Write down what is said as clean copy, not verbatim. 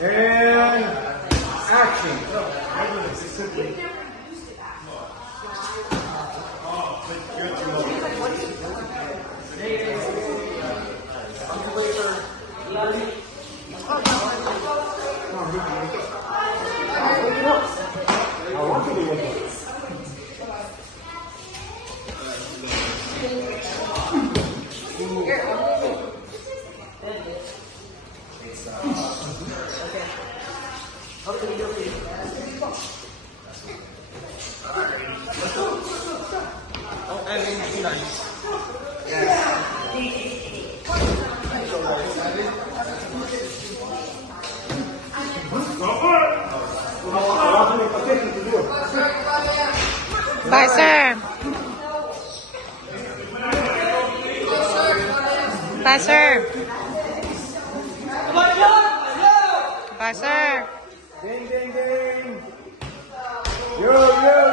And action. I want to be with you. Bye, sir. Bye, sir. Bye, sir. Ding, ding, ding. Yo, yo.